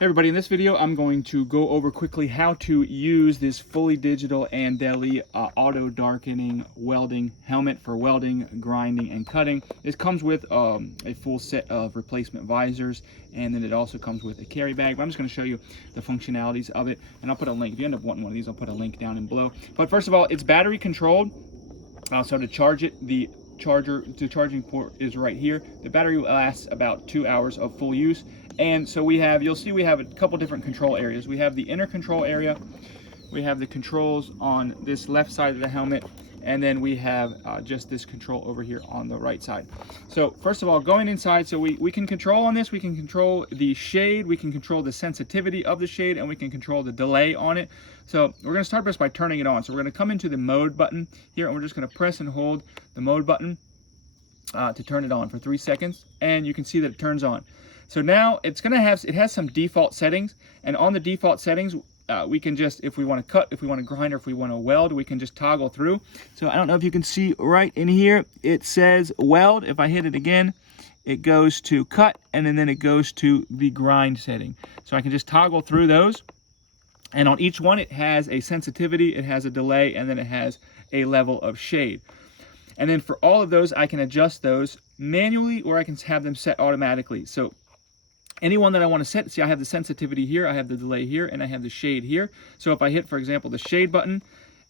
Hey everybody, in this video I'm going to go over quickly how to use this fully digital Andeli auto darkening welding helmet for welding, grinding, and cutting. This comes with a full set of replacement visors, and then it also comes with a carry bag. But I'm just going to show you the functionalities of it, and I'll put a link. If you end up wanting one of these, I'll put a link down in below. But first of all, it's battery controlled, so to charge it, the charging port is right here. The battery lasts about 2 hours of full use. And so you'll see we have a couple different control areas. We have the inner control area, we have the controls on this left side of the helmet, and then we have just this control over here on the right side. So first of all, going inside, so we can control on this, we can control the shade, we can control the sensitivity of the shade, and we can control the delay on it. So we're going to start this by turning it on. So we're going to come into the mode button here, and we're just going to press and hold the mode button to turn it on for 3 seconds, and you can see that it turns on. So now it has some default settings, and on the default settings, we can just, if we want to cut, if we want to grind, or if we want to weld, we can just toggle through. So I don't know if you can see right in here, it says weld. If I hit it again, it goes to cut, and then it goes to the grind setting. So I can just toggle through those. And on each one, it has a sensitivity, it has a delay, and then it has a level of shade. And then for all of those, I can adjust those manually, or I can have them set automatically. So any one that I want to set, see, I have the sensitivity here, I have the delay here, and I have the shade here. So if I hit, for example, the shade button,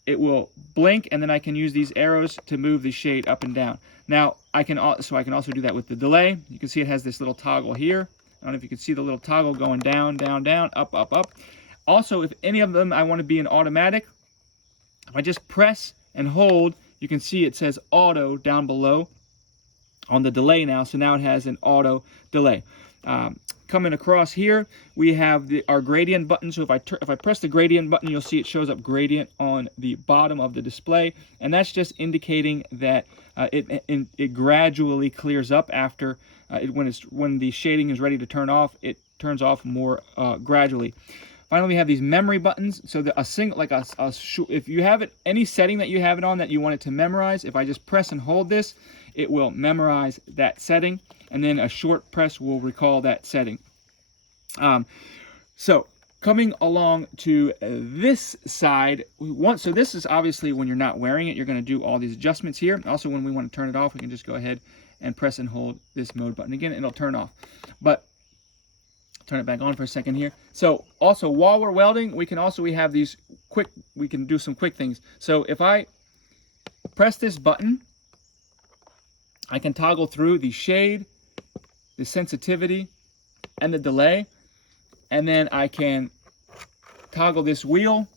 it will blink, and then I can use these arrows to move the shade up and down. Now, I can also do that with the delay. You can see it has this little toggle here. I don't know if you can see the little toggle going down, down, down, up, up, up. Also, if any of them I want to be in automatic, if I just press and hold, you can see it says auto down below on the delay now. So now it has an auto delay. Coming across here, we have our gradient button. So if I press the gradient button, you'll see it shows up gradient on the bottom of the display, and that's just indicating that it gradually clears up after when the shading is ready to turn off. It turns off more gradually. Finally, we have these memory buttons. So if you have it, any setting that you have it on that you want it to memorize, if I just press and hold this, it will memorize that setting, and then a short press will recall that setting. So coming along to this side, so this is obviously when you're not wearing it, you're going to do all these adjustments here. Also, when we want to turn it off, we can just go ahead and press and hold this mode button again, and it'll turn off. But turn it back on for a second here. So also, while we're welding, we have these we can do some quick things. So if I press this button, I can toggle through the shade, the sensitivity, and the delay, and then I can toggle this wheel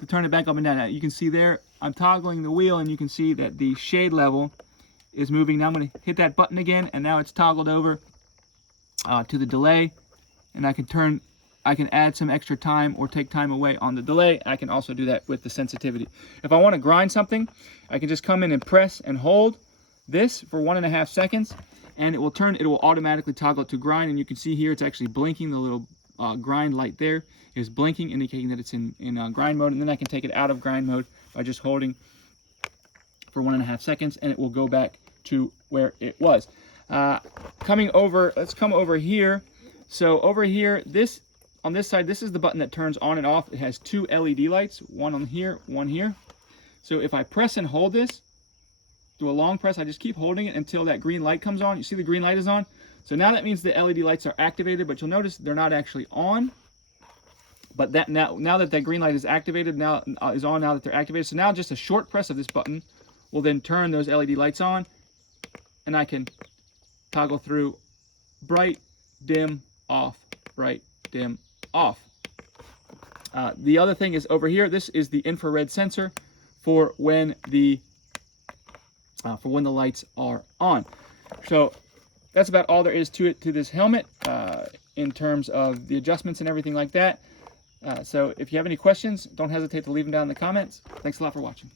to turn it back up and down. Now you can see there, I'm toggling the wheel, and you can see that the shade level is moving. Now I'm going to hit that button again, and now it's toggled over to the delay, and I can add some extra time or take time away on the delay. I can also do that with the sensitivity. If I want to grind something, I can just come in and press and hold this for 1.5 seconds, and it will automatically toggle to grind. And you can see here it's actually blinking. The little grind light there is blinking, indicating that it's in grind mode. And then I can take it out of grind mode by just holding for 1.5 seconds, and it will go back to where it was. Let's come over here. So over here, on this side, this is the button that turns on and off. It has 2 LED lights, one on here, one here. So if I press and hold this, do a long press, I just keep holding it until that green light comes on. You see the green light is on? So now that means the LED lights are activated, but you'll notice they're not actually on. But now that green light is activated, now that they're activated. So now just a short press of this button will then turn those LED lights on, and I can toggle through bright, dim, off, bright, dim, off. The other thing is over here, this is the infrared sensor for when the lights are on. So that's about all there is to this helmet in terms of the adjustments and everything like that. So if you have any questions, don't hesitate to leave them down in the comments. Thanks a lot for watching.